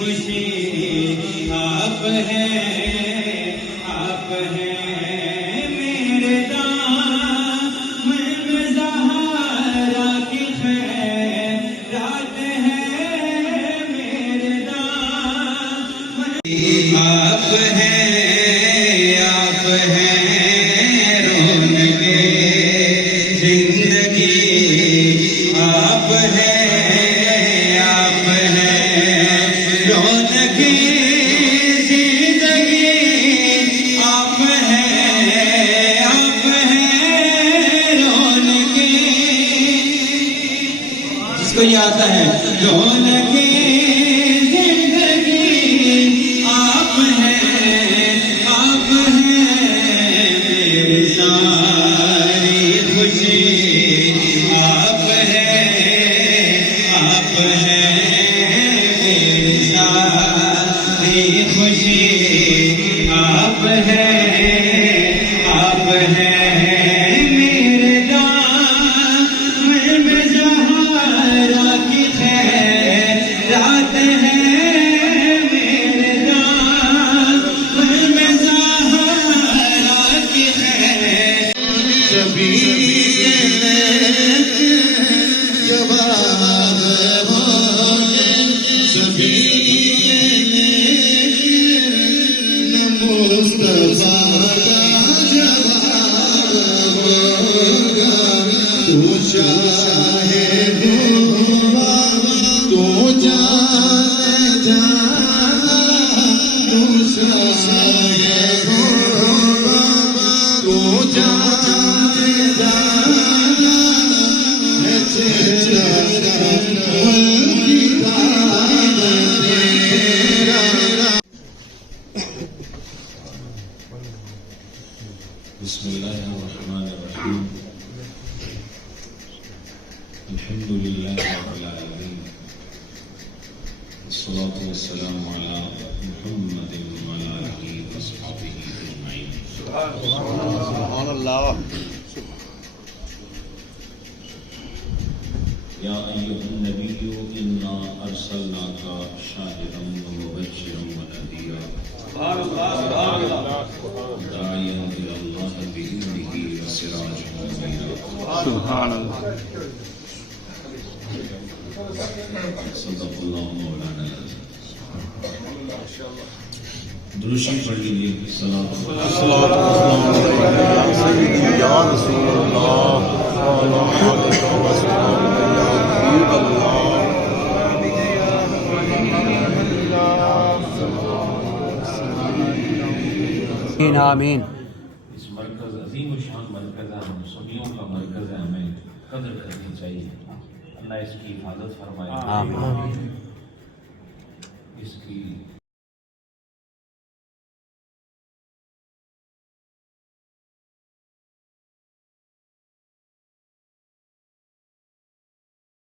खुशी आप हैं मेरे दामन ज़हरा की खैरात है मेरे दामन आप हैं रौनके जिंदगी आप हैं रौनके जिंदगी आप हैं रौनके जिसको ये आता है रौनके जिंदगी आप हैं मेरी सारी खुशी आप हैं मेरी सारी खुशी आप हैं मेरे दामन ज़हरा की खैरात है मेरे दामन ज़हरा की खैरात सभी जवाब होंगे सभी मुस्तफा का जवाब होगा तू चाहे तो जाने तू चाहे तो जाने बिस्मिल्लाहिर्रहमानिर्रहीम अल्हम्दुलिल्लाहि रब्बिल आलमीन वस्सलातु वस्सलामु अला मुहम्मदिन व अला आलिहि व अस्हाबिहि अजमईन सुभानअल्लाह या अय्युहन नबिय्यु इन्ना अर्सलनाका शाहिदन व मुबश्शिरन व नज़ीरा दाइयन इलल्लाह बिइज़्निही व सिराजन मुनीरा सुभानअल्लाह सल्लल्लाहु मौलाना दुरूद पढ़ लीजिए सलात या रसूलल्लाह आमीन। इस मरकज़ अज़ीम शान मरकज़ है, हम सदियों का मरकज़ है, हमें कदर करनी चाहिए। अल्लाह इसकी हिफाजत फरमाए, इसकी